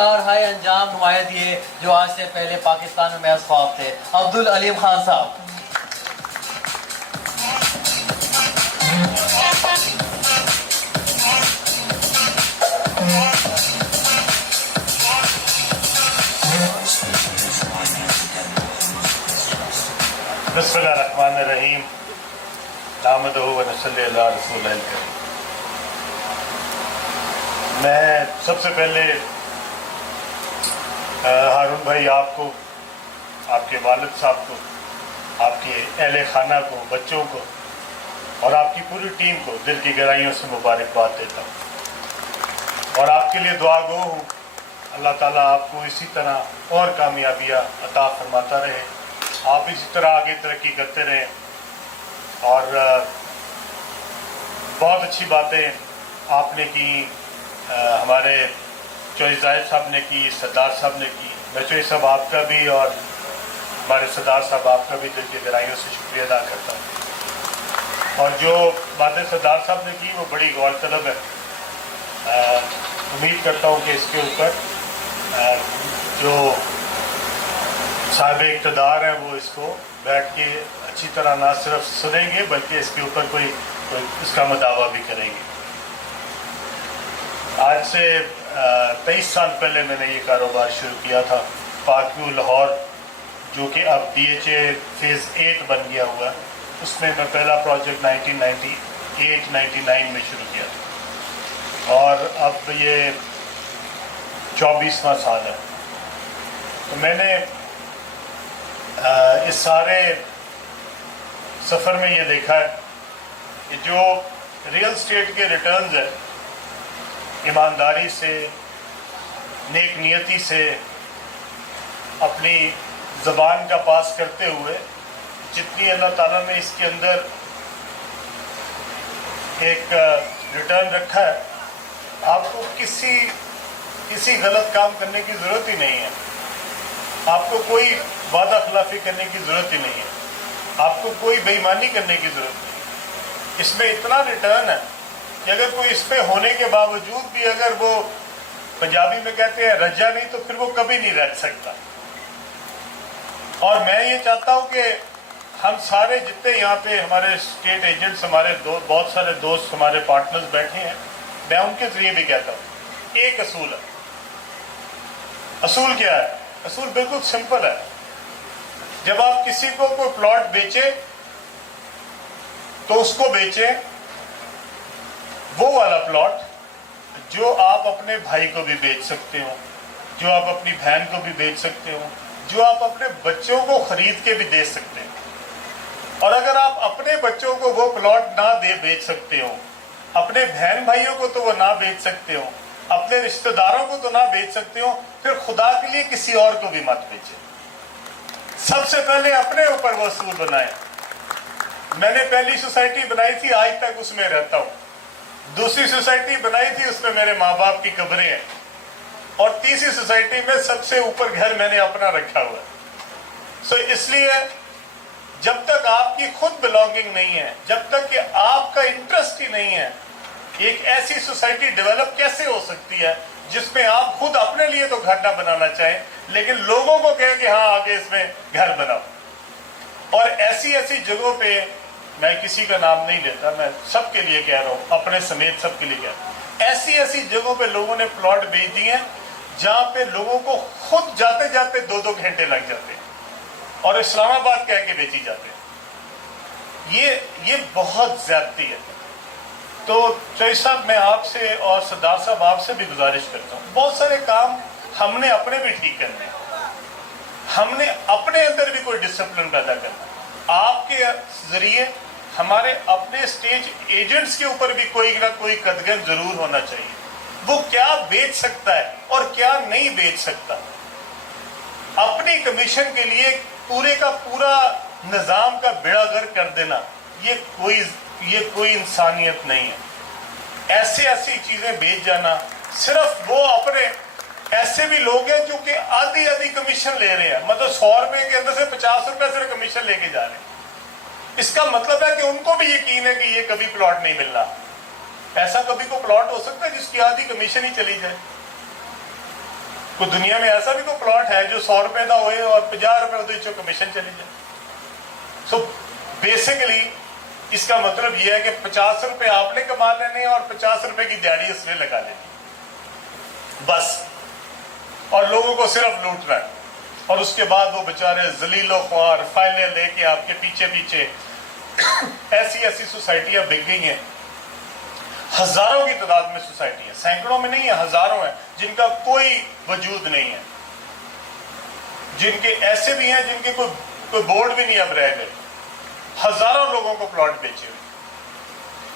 فنکار ہائے انجام نمایاں دیے جو آج سے پہلے پاکستان میں محض خواب تھے. عبدالعلیم خان صاحب. بسم اللہ الرحمن الرحیم. نحمدہ و نصلی علی رسول اللہ. میں سب سے پہلے ہارون بھائی آپ کو، آپ کے والد صاحب کو، آپ کے اہل خانہ کو، بچوں کو اور آپ کی پوری ٹیم کو دل کی گہرائیوں سے مبارکباد دیتا ہوں اور آپ کے لیے دعا گو ہوں. اللہ تعالیٰ آپ کو اسی طرح اور کامیابیاں عطا فرماتا رہے، آپ اسی طرح آگے ترقی کرتے رہیں. اور بہت اچھی باتیں آپ نے کی، ہمارے چوہی زاہد صاحب نے کی، سردار صاحب نے کی. میں چوہی صاحب آپ کا بھی اور ہمارے سردار صاحب آپ کا بھی دل کی گہرائیوں سے شکریہ ادا کرتا ہوں. اور جو باتیں سردار صاحب نے کی وہ بڑی غور طلب ہے. امید کرتا ہوں کہ اس کے اوپر جو صاحب اقتدار ہیں وہ اس کو بیٹھ کے اچھی طرح نہ صرف سنیں گے بلکہ اس کے اوپر کوئی اس کا مداوع بھی کریں گے. آج سے 23 سال پہلے میں نے یہ کاروبار شروع کیا تھا. پاک ویو لاہور جو کہ اب DHA فیز 8 بن گیا ہوا ہے، اس میں پہلا پروجیکٹ 1998-99 میں شروع کیا تھا اور اب یہ 24واں سال ہے. تو میں نے اس سارے سفر میں یہ دیکھا ہے کہ جو ریئل اسٹیٹ کے ریٹرنز ہیں، ایمانداری سے، نیک نیتی سے، اپنی زبان کا پاس کرتے ہوئے جتنی اللہ تعالیٰ نے اس کے اندر ایک ریٹرن رکھا ہے، آپ کو کسی غلط کام کرنے کی ضرورت ہی نہیں ہے. آپ کو کوئی وعدہ خلافی کرنے کی ضرورت ہی نہیں ہے. آپ کو کوئی بے ایمانی کرنے کی ضرورت نہیں. اس میں اتنا ریٹرن ہے کہ اگر کوئی اس پہ ہونے کے باوجود بھی اگر وہ پنجابی میں کہتے ہیں رجا نہیں تو پھر وہ کبھی نہیں رہ سکتا. اور میں یہ چاہتا ہوں کہ ہم سارے جتنے یہاں پہ ہمارے اسٹیٹ ایجنٹس، ہمارے بہت سارے دوست، ہمارے پارٹنرز بیٹھے ہیں، میں ان کے ذریعے بھی کہتا ہوں ایک اصول ہے. اصول کیا ہے؟ اصول بالکل سمپل ہے. جب آپ کسی کو کوئی پلاٹ بیچیں تو اس کو بیچیں وہ والا پلاٹ جو آپ اپنے بھائی کو بھی بیچ سکتے ہو، جو آپ اپنی بہن کو بھی بیچ سکتے ہو، جو آپ اپنے بچوں کو خرید کے بھی دے سکتے ہیں. اور اگر آپ اپنے بچوں کو وہ پلاٹ نہ بیچ سکتے ہو، اپنے بہن بھائیوں کو تو وہ نہ بیچ سکتے ہو، اپنے رشتہ داروں کو تو نہ بیچ سکتے ہو، پھر خدا کے لیے کسی اور کو بھی مت بیچے. سب سے پہلے اپنے اوپر وہ اصول بنائیں. میں نے پہلی سوسائٹی بنائی تھی، آج تک اس میں رہتا ہوں. دوسری سوسائٹی بنائی تھی، اس میں میرے ماں باپ کی قبریں ہیں. اور تیسری سوسائٹی میں سب سے اوپر گھر میں نے اپنا رکھا ہوا ہے. اس لیے جب تک آپ کی خود بلانگنگ نہیں ہے، جب تک کہ آپ کا انٹرسٹ ہی نہیں ہے، ایک ایسی سوسائٹی ڈیولپ کیسے ہو سکتی ہے جس میں آپ خود اپنے لیے تو گھر نہ بنانا چاہیں لیکن لوگوں کو کہیں کہ ہاں آگے اس میں گھر بناؤ. اور ایسی جگہوں پہ، میں کسی کا نام نہیں لیتا، میں سب کے لیے کہہ رہا ہوں، اپنے سمیت سب کے لیے کہہ رہا ہوں، ایسی جگہوں پہ لوگوں نے پلاٹ بیچ دیے ہیں جہاں پہ لوگوں کو خود جاتے جاتے 2-2 گھنٹے لگ جاتے ہیں اور اسلام آباد کہہ کے بیچی جاتے ہیں. یہ بہت زیادتی ہے. تو چوہی صاحب میں آپ سے اور سردار صاحب آپ سے بھی گزارش کرتا ہوں، بہت سارے کام ہم نے اپنے بھی ٹھیک کرنے ہیں. ہم نے اپنے اندر بھی کوئی ڈسپلن پیدا کرنا ہے. آپ کے ذریعے ہمارے اپنے اسٹیج ایجنٹس کے اوپر بھی کوئی نہ کوئی قدغن ضرور ہونا چاہیے. وہ کیا بیچ سکتا ہے اور کیا نہیں بیچ سکتا. اپنی کمیشن کے لیے پورے کا پورا نظام کا بیڑا غرق کر دینا، یہ کوئی انسانیت نہیں ہے. ایسی چیزیں بیچ جانا، صرف وہ اپنے ایسے بھی لوگ ہیں جو کہ آدھی کمیشن لے رہے ہیں، مطلب 100 روپے کے اندر سے 50 روپے صرف کمیشن لے کے جا رہے ہیں. اس کا مطلب ہے کہ ان کو بھی یقین ہے کہ یہ کبھی پلاٹ نہیں ملنا. ایسا کبھی کو پلاٹ ہو سکتا ہے جس کی آدھی کمیشن ہی چلی جائے؟ کوئی دنیا میں ایسا بھی کوئی پلاٹ ہے جو 100 روپے کا ہوئے اور 50 روپے کا کمیشن چلی جائے؟ سو بیسیکلی اس کا مطلب یہ ہے کہ 50 روپے آپ نے کما لینے اور 50 روپے کی دیہڑی اس نے لگا لینی بس، اور لوگوں کو صرف لوٹنا ہے. اور اس کے بعد وہ بیچارے ذلیل و خوار فائلیں لے کے آپ کے پیچھے پیچھے ایسی سوسائٹیاں بک گئی ہیں، ہزاروں کی تعداد میں سوسائٹیاں، سینکڑوں میں نہیں ہیں، ہزاروں ہیں جن کا کوئی وجود نہیں ہے، جن کے ایسے بھی ہیں جن کے کوئی بورڈ بھی نہیں اب رہ گئے، ہزاروں لوگوں کو پلاٹ بیچے ہوئے.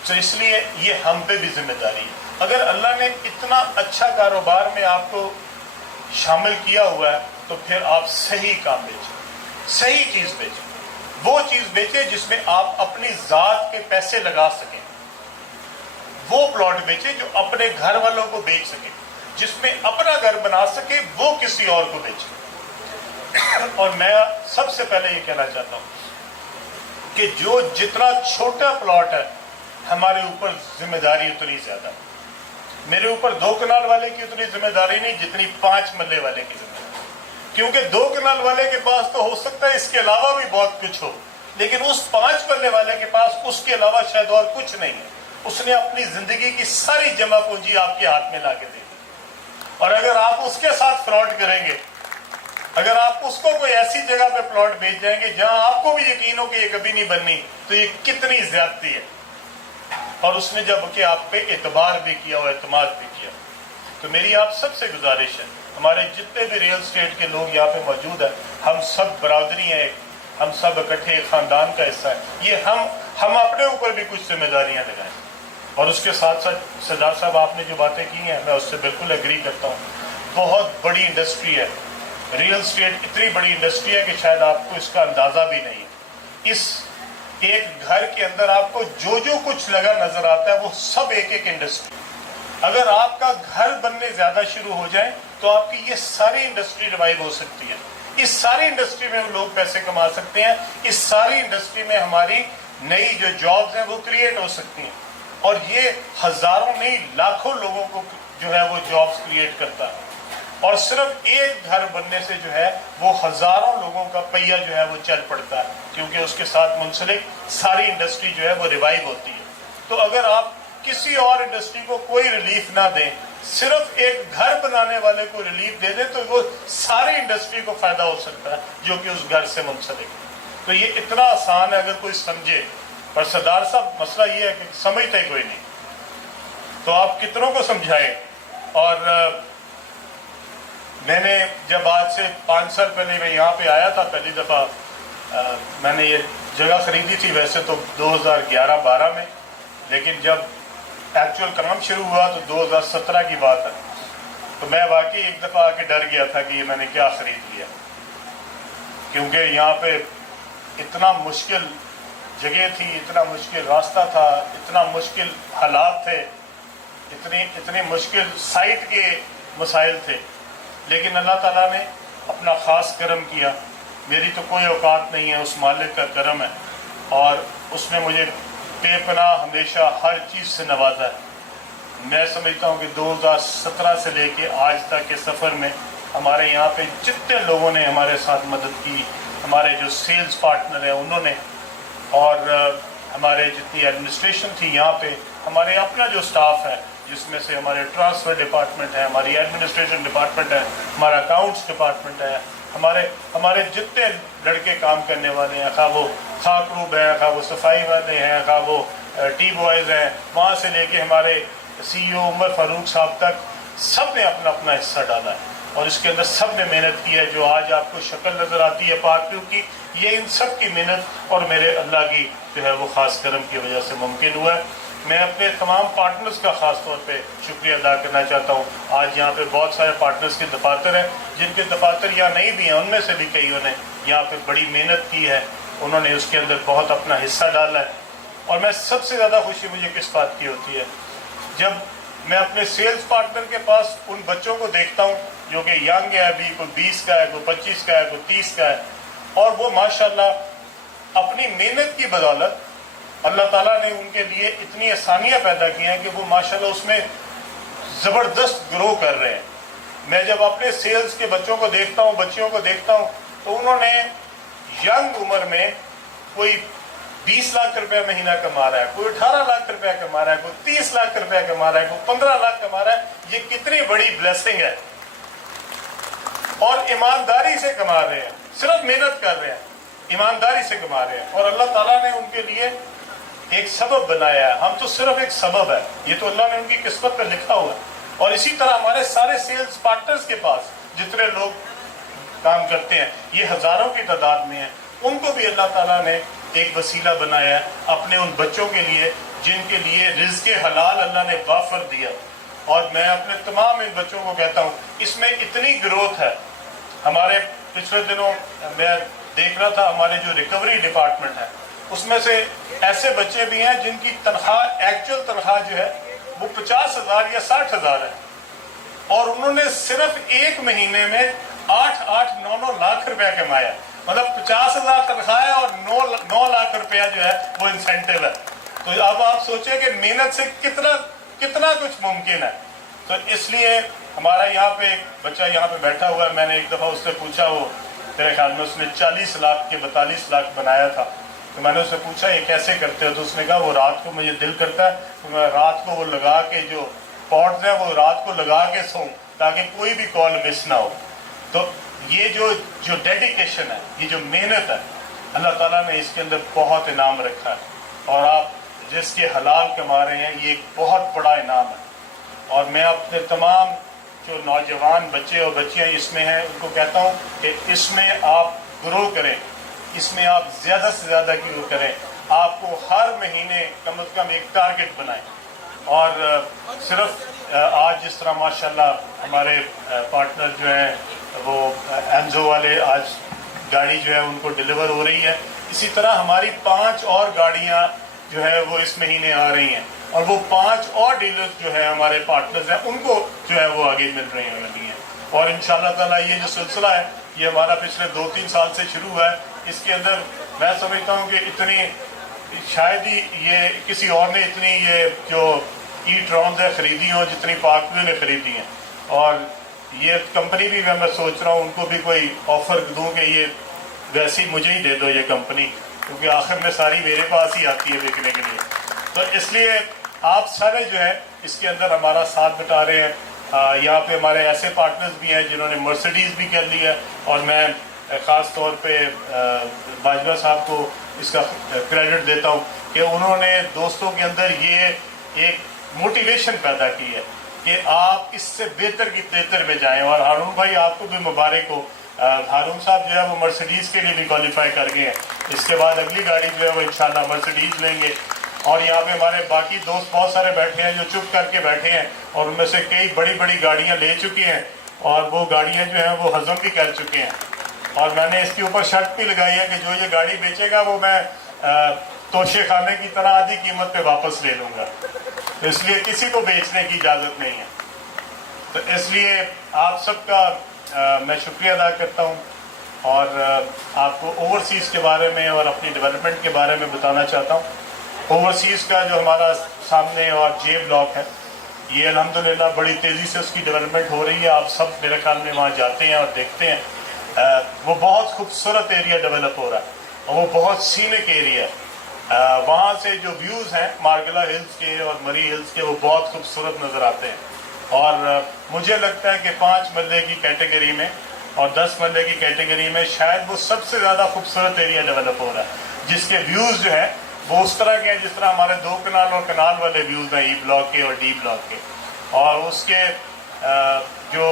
تو اس لیے یہ ہم پہ بھی ذمہ داری ہے. اگر اللہ نے اتنا اچھا کاروبار میں آپ کو شامل کیا ہوا ہے تو پھر آپ صحیح کام بیچیں، صحیح چیز بیچیں. وہ چیز بیچیں جس میں آپ اپنی ذات کے پیسے لگا سکیں، وہ پلاٹ بیچیں جو اپنے گھر والوں کو بیچ سکیں، جس میں اپنا گھر بنا سکے وہ کسی اور کو بیچیں. اور میں سب سے پہلے یہ کہنا چاہتا ہوں کہ جتنا چھوٹا پلاٹ ہے ہمارے اوپر ذمہ داری اتنی زیادہ ہے. میرے اوپر 2 کنال والے کی اتنی ذمہ داری نہیں جتنی 5 ملے والے کی ذمہ داری، کیونکہ 2 کنال والے کے پاس تو ہو سکتا ہے اس کے علاوہ بھی بہت کچھ ہو، لیکن اس 5 ملے والے کے پاس اس کے علاوہ شاید اور کچھ نہیں ہے. اس نے اپنی زندگی کی ساری جمع پونجی آپ کے ہاتھ میں لا کے دے دی، اور اگر آپ اس کے ساتھ فراڈ کریں گے، اگر آپ اس کو کوئی ایسی جگہ پہ پلاٹ بیچ جائیں گے جہاں آپ کو بھی یقین ہو کہ یہ کبھی نہیں بننی، تو یہ کتنی زیادتی ہے. اور اس نے جب کہ آپ پہ اعتبار بھی کیا اور اعتماد بھی کیا. تو میری آپ سب سے گزارش ہے، ہمارے جتنے بھی ریل اسٹیٹ کے لوگ یہاں پہ موجود ہیں، ہم سب برادری ہیں، ہم سب اکٹھے ایک خاندان کا حصہ ہے. یہ ہم اپنے اوپر بھی کچھ ذمہ داریاں لگائیں. اور اس کے ساتھ ساتھ سردار صاحب آپ نے جو باتیں کی ہیں میں اس سے بالکل ایگری کرتا ہوں. بہت بڑی انڈسٹری ہے ریل اسٹیٹ، اتنی بڑی انڈسٹری ہے کہ شاید آپ کو اس کا اندازہ بھی نہیں ہے. اس ایک گھر کے اندر آپ کو جو کچھ لگا نظر آتا ہے وہ سب ایک انڈسٹری. اگر آپ کا گھر بننے زیادہ شروع ہو جائیں تو آپ کی یہ ساری انڈسٹری ریوائیو ہو سکتی ہے. اس ساری انڈسٹری میں لوگ پیسے کما سکتے ہیں، اس ساری انڈسٹری میں ہماری نئی جو جابز ہیں وہ کریٹ ہو سکتی ہیں. اور یہ ہزاروں نہیں لاکھوں لوگوں کو جو ہے وہ جابز کریٹ کرتا ہے. اور صرف ایک گھر بننے سے جو ہے وہ ہزاروں لوگوں کا پہیہ جو ہے وہ چل پڑتا ہے، کیونکہ اس کے ساتھ منسلک ساری انڈسٹری جو ہے وہ ریوائیو ہوتی ہے. تو اگر آپ کسی اور انڈسٹری کو کوئی ریلیف نہ دیں، صرف ایک گھر بنانے والے کو ریلیف دے دیں، تو وہ ساری انڈسٹری کو فائدہ ہو سکتا ہے جو کہ اس گھر سے منسلک ہے. تو یہ اتنا آسان ہے اگر کوئی سمجھے. اور سردار صاحب مسئلہ یہ ہے کہ سمجھتا ہی کوئی نہیں، تو آپ کتنوں کو سمجھائیں. اور میں نے جب آج سے 5 سال پہلے میں یہاں پہ آیا تھا پہلی دفعہ، میں نے یہ جگہ خریدی تھی ویسے تو 2011-12 میں، لیکن جب ایکچوئل کام شروع ہوا تو 2017 کی بات ہے. تو میں واقعی ایک دفعہ آ کے ڈر گیا تھا کہ یہ میں نے کیا خرید لیا، کیونکہ یہاں پہ اتنا مشکل جگہ تھی، اتنا مشکل راستہ تھا، اتنا مشکل حالات تھے، اتنی مشکل سائٹ کے مسائل تھے. لیکن اللہ تعالیٰ نے اپنا خاص کرم کیا. میری تو کوئی اوقات نہیں ہے، اس مالک کا کرم ہے، اور اس نے مجھے بے پناہ ہمیشہ ہر چیز سے نوازا ہے. میں سمجھتا ہوں کہ 2017 سے لے کے آج تک کے سفر میں ہمارے یہاں پہ جتنے لوگوں نے ہمارے ساتھ مدد کی، ہمارے جو سیلز پارٹنر ہیں انہوں نے، اور ہمارے جتنی ایڈمنسٹریشن تھی یہاں پہ، ہمارے اپنا جو سٹاف ہے جس میں سے ہمارے ٹرانسفر ڈپارٹمنٹ ہے، ہماری ایڈمنسٹریشن ڈپارٹمنٹ ہے، ہمارا اکاؤنٹس ڈپارٹمنٹ ہے، ہمارے جتنے لڑکے کام کرنے والے ہیں، خواہ وہ خاکروب ہیں، خواہ وہ صفائی والے ہیں، خواہ وہ ٹی بوائز ہیں، وہاں سے لے کے ہمارے سی او عمر فاروق صاحب تک، سب نے اپنا اپنا حصہ ڈالا ہے. اور اس کے اندر سب نے محنت کی ہے. جو آج آپ کو شکل نظر آتی ہے پارٹیوں کی، یہ ان سب کی محنت اور میرے اللہ کی جو ہے وہ خاص کرم کی وجہ سے ممکن ہوا ہے. میں اپنے تمام پارٹنرز کا خاص طور پہ شکریہ ادا کرنا چاہتا ہوں. آج یہاں پہ بہت سارے پارٹنرز کے دفاتر ہیں، جن کے دفاتر یہاں نہیں بھی ہیں، ان میں سے بھی کئیوں نے یہاں پہ بڑی محنت کی ہے، انہوں نے اس کے اندر بہت اپنا حصہ ڈالا ہے. اور میں سب سے زیادہ خوشی مجھے کس بات کی ہوتی ہے، جب میں اپنے سیلز پارٹنر کے پاس ان بچوں کو دیکھتا ہوں جو کہ ینگ ہے، ابھی کوئی 20 کا ہے، کوئی 25 کا ہے، کوئی 30 کا ہے، اور وہ ماشاءاللہ اپنی محنت کی بدولت اللہ تعالیٰ نے ان کے لیے اتنی آسانیاں پیدا کی ہیں کہ وہ ماشاءاللہ اس میں زبردست گرو کر رہے ہیں. میں جب اپنے سیلز کے بچوں کو دیکھتا ہوں، بچیوں کو دیکھتا ہوں، تو انہوں نے ینگ عمر میں کوئی 20 لاکھ روپے مہینہ کما رہا ہے، کوئی 18 لاکھ روپے کما رہا ہے، کوئی 30 لاکھ روپے کما رہا ہے، کوئی 15 لاکھ کما رہا ہے۔ یہ کتنی بڑی بلیسنگ ہے، اور ایمانداری سے کما رہے ہیں، صرف محنت کر رہے ہیں، ایمانداری سے کما رہے ہیں، اور اللہ تعالیٰ نے ان کے لیے ایک سبب بنایا ہے۔ ہم تو صرف ایک سبب ہے، یہ تو اللہ نے ان کی قسمت میں لکھا ہوا ہے۔ اور اسی طرح ہمارے سارے سیلز پارٹنرز کے پاس جتنے لوگ کام کرتے ہیں، یہ ہزاروں کی تعداد میں ہیں، ان کو بھی اللہ تعالیٰ نے ایک وسیلہ بنایا ہے اپنے ان بچوں کے لیے جن کے لیے رزق حلال اللہ نے وافر دیا۔ اور میں اپنے تمام ان بچوں کو کہتا ہوں، اس میں اتنی گروتھ ہے۔ ہمارے پچھلے دنوں میں دیکھ رہا تھا، ہمارے جو ریکوری ڈپارٹمنٹ ہے اس میں سے ایسے بچے بھی ہیں جن کی تنخواہ، ایکچوئل تنخواہ جو ہے وہ 50,000 یا 60,000 ہے، اور انہوں نے صرف ایک مہینے میں 8-9 لاکھ روپیہ کمایا۔ مطلب 50,000 تنخواہ ہے اور 9 لاکھ روپیہ جو ہے وہ انسینٹیو ہے۔ تو اب آپ سوچیں کہ محنت سے کتنا کچھ ممکن ہے۔ تو اس لیے ہمارا یہاں پہ ایک بچہ یہاں پہ بیٹھا ہوا ہے، میں نے ایک دفعہ اس سے پوچھا، وہ میرے خیال میں اس نے 40 لاکھ کے 42 لاکھ بنایا تھا، تو میں نے اس سے پوچھا یہ کیسے کرتے ہو؟ تو اس نے کہا وہ رات کو مجھے دل کرتا ہے تو میں رات کو وہ لگا کے، جو پوڈز ہیں وہ رات کو لگا کے سوؤں تاکہ کوئی بھی کال مس نہ ہو۔ تو یہ جو ڈیڈیکیشن ہے، یہ جو محنت ہے، اللہ تعالیٰ نے اس کے اندر بہت انعام رکھا ہے، اور آپ جس کے حلال کما رہے ہیں یہ ایک بہت بڑا انعام ہے۔ اور میں اپنے تمام جو نوجوان بچے اور بچیاں اس میں ہیں ان کو کہتا ہوں کہ اس میں آپ گرو کریں، اس میں آپ زیادہ سے زیادہ گرو کریں۔ آپ کو ہر مہینے کم از کم ایک ٹارگٹ بنائیں، اور صرف آج جس طرح ماشاءاللہ ہمارے پارٹنر جو ہیں وہ اینزو والے، آج گاڑی جو ہے ان کو ڈیلیور ہو رہی ہے، اسی طرح ہماری 5 اور گاڑیاں جو ہے وہ اس مہینے آ رہی ہیں، اور وہ 5 اور ڈیلرز جو ہیں ہمارے پارٹنرز ہیں ان کو جو ہے وہ آگے مل رہی ہیں۔ اور انشاءاللہ تعالیٰ یہ جو سلسلہ ہے یہ ہمارا پچھلے 2-3 سال سے شروع ہوا ہے۔ اس کے اندر میں سمجھتا ہوں کہ اتنی شاید ہی یہ کسی اور نے اتنی یہ جو ای ٹرونز ہے خریدی ہوں جتنی پاک ویو نے خریدی ہیں، اور یہ کمپنی بھی میں سوچ رہا ہوں ان کو بھی کوئی آفر دوں کہ یہ ویسی مجھے ہی دے دو یہ کمپنی، کیونکہ آخر میں ساری میرے پاس ہی آتی ہے بیچنے کے لیے۔ تو اس لیے آپ سارے جو ہے اس کے اندر ہمارا ساتھ بٹا رہے ہیں۔ یہاں پہ ہمارے ایسے پارٹنرز بھی ہیں جنہوں نے مرسڈیز بھی کر لی ہے، اور میں خاص طور پہ باجوہ صاحب کو اس کا کریڈٹ دیتا ہوں کہ انہوں نے دوستوں کے اندر یہ ایک موٹیویشن پیدا کی ہے کہ آپ اس سے بہتر کی بہتر میں جائیں۔ اور ہارون بھائی آپ کو بھی مبارک ہو، ہارون صاحب جو ہے وہ مرسڈیز کے لیے بھی کوالیفائی کر گئے ہیں، اس کے بعد اگلی گاڑی جو ہے وہ انشاءاللہ مرسڈیز لیں گے۔ اور یہاں پہ ہمارے باقی دوست بہت سارے بیٹھے ہیں جو چپ کر کے بیٹھے ہیں، اور ان میں سے کئی بڑی بڑی گاڑیاں لے چکے ہیں، اور وہ گاڑیاں جو ہیں وہ ہضم بھی کر چکے ہیں۔ اور میں نے اس کے اوپر شرط بھی لگائی ہے کہ جو یہ گاڑی بیچے گا وہ میں توشے خانے کی طرح آدھی قیمت پہ واپس لے لوں گا، اس لیے کسی کو بیچنے کی اجازت نہیں ہے۔ تو اس لیے آپ سب کا میں شکریہ ادا کرتا ہوں، اور آپ کو اوورسیز کے بارے میں اور اپنی ڈیولپمنٹ کے بارے میں بتانا چاہتا ہوں۔ اوورسیز کا جو ہمارا سامنے اور جے بلاک ہے، یہ الحمدللہ بڑی تیزی سے اس کی ڈیولپمنٹ ہو رہی ہے۔ آپ سب میرے خیال میں وہاں جاتے ہیں اور دیکھتے ہیں، وہ بہت خوبصورت ایریا ڈیولپ ہو رہا ہے، اور وہ بہت سینک ایریا ہے۔ وہاں سے جو ویوز ہیں مارگلا ہلز کے اور مری ہلز کے وہ بہت خوبصورت نظر آتے ہیں، اور مجھے لگتا ہے کہ 5 مرلے کی کیٹیگری میں اور 10 مرلے کی کیٹیگری میں شاید وہ سب سے زیادہ خوبصورت ایریا ڈیولپ ہو رہا ہے، جس کے ویوز جو ہیں وہ اس طرح کے ہیں جس طرح ہمارے 2 کنال اور کنال والے ویوز ہیں، ای بلاک کے اور ڈی بلاک کے۔ اور اس کے جو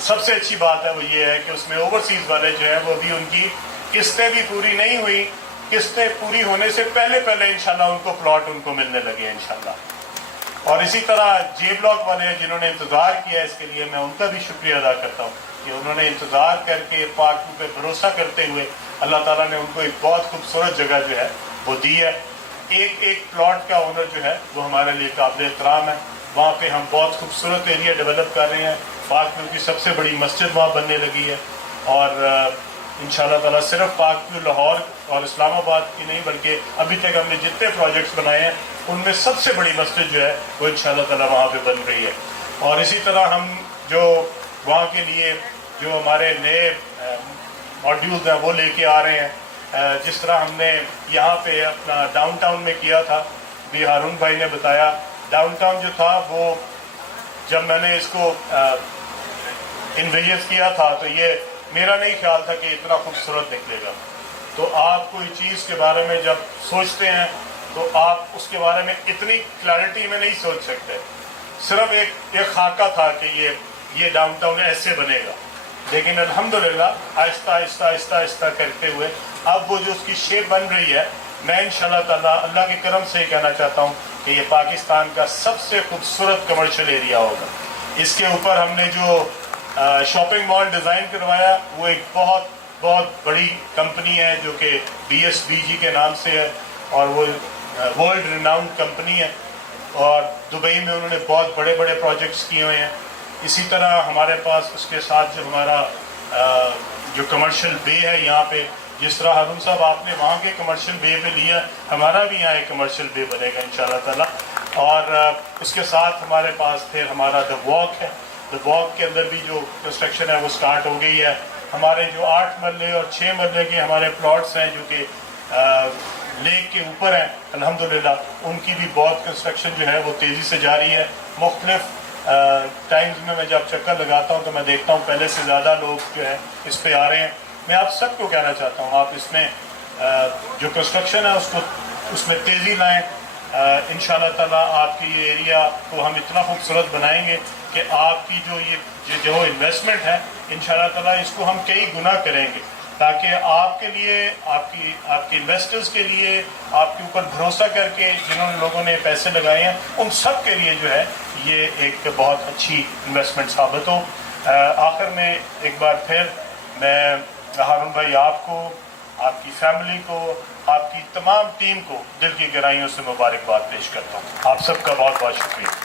سب سے اچھی بات ہے وہ یہ ہے کہ اس میں اوورسیز والے جو ہیں وہ بھی ان کی قسطیں بھی پوری نہیں ہوئی، قسطیں پوری ہونے سے پہلے انشاءاللہ ان کو پلاٹ ان کو ملنے لگے انشاءاللہ۔ اور اسی طرح جے بلاک والے ہیں جنہوں نے انتظار کیا اس کے لیے، میں ان کا بھی شکریہ ادا کرتا ہوں کہ انہوں نے انتظار کر کے پاک پہ بھروسہ کرتے ہوئے اللہ تعالیٰ نے ان کو ایک بہت خوبصورت جگہ جو ہے وہ دی ہے۔ ایک پلاٹ کا اونر جو ہے وہ ہمارے لیے قابل احترام ہے۔ وہاں پہ ہم بہت خوبصورت ایریا ڈیولپ کر رہے ہیں، پاک ویو کی سب سے بڑی مسجد وہاں بننے لگی ہے، اور انشاءاللہ تعالیٰ صرف پاک ویو لاہور اور اسلام آباد کی نہیں بلکہ ابھی تک ہم نے جتنے پروجیکٹس بنائے ہیں ان میں سب سے بڑی مسجد جو ہے وہ انشاءاللہ تعالیٰ وہاں پہ بن رہی ہے۔ اور اسی طرح ہم جو وہاں کے لیے جو ہمارے نئے ماڈیولز ہیں وہ لے کے آ رہے ہیں. جس طرح ہم نے یہاں پہ اپنا ڈاؤن ٹاؤن میں کیا تھا، بھی ہارون بھائی نے بتایا، ڈاؤن ٹاؤن جو تھا وہ جب میں نے اس کو انویژن کیا تھا تو یہ میرا نہیں خیال تھا کہ اتنا خوبصورت نکلے گا. تو آپ کوئی چیز کے بارے میں جب سوچتے ہیں تو آپ اس کے بارے میں اتنی کلیئرٹی میں نہیں سوچ سکتے. صرف ایک خاکہ تھا کہ یہ ڈاؤن ٹاؤن ایسے بنے گا، لیکن الحمدللہ آہستہ آہستہ آہستہ آہستہ کرتے ہوئے اب وہ جو اس کی شیپ بن رہی ہے، میں انشاءاللہ تعالیٰ اللہ کے کرم سے یہ کہنا چاہتا ہوں کہ یہ پاکستان کا سب سے خوبصورت کمرشل ایریا ہوگا. اس کے اوپر ہم نے جو شاپنگ مال ڈیزائن کروایا وہ ایک بہت بہت بڑی کمپنی ہے جو کہ BSBG کے نام سے ہے، اور وہ ورلڈ ریناؤنڈ کمپنی ہے، اور دبئی میں انہوں نے بہت بڑے بڑے پروجیکٹس کیے ہوئے ہیں. اسی طرح ہمارے پاس اس کے ساتھ جو ہمارا جو کمرشل بے ہے یہاں پہ، جس طرح ہارون صاحب آپ نے وہاں کے کمرشل بے پہ لیا، ہمارا بھی یہاں ایک کمرشل بے بنے گا انشاءاللہ تعالیٰ. اور اس کے ساتھ ہمارے پاس پھر ہمارا دا واک ہے. دا واک کے اندر بھی جو کنسٹرکشن ہے وہ سٹارٹ ہو گئی ہے. ہمارے جو 8 مرلے اور 6 مرلے کے ہمارے پلاٹس ہیں جو کہ لیک کے اوپر ہیں، الحمدللہ ان کی بھی بہت کنسٹرکشن جو ہے وہ تیزی سے جاری ہے. مختلف ٹائمز میں جب چکر لگاتا ہوں تو میں دیکھتا ہوں پہلے سے زیادہ لوگ جو ہے اس پہ آ رہے ہیں. میں آپ سب کو کہنا چاہتا ہوں آپ اس میں جو کنسٹرکشن ہے اس میں تیزی لائیں. انشاءاللہ تعالیٰ آپ کی یہ ایریا کو ہم اتنا خوبصورت بنائیں گے کہ آپ کی جو انویسٹمنٹ ہے انشاءاللہ تعالیٰ اس کو ہم کئی گنا کریں گے، تاکہ آپ کے لیے، آپ کی انویسٹرز کے لیے، آپ کے اوپر بھروسہ کر کے جنہوں نے لوگوں نے پیسے لگائے ہیں ان سب کے لیے جو ہے یہ ایک بہت اچھی انویسٹمنٹ ثابت ہو. آخر میں ایک بار پھر میں ہارون بھائی آپ کو، آپ کی فیملی کو، آپ کی تمام ٹیم کو دل کی گہرائیوں سے مبارکباد پیش کرتا ہوں. آپ سب کا بہت بہت شکریہ.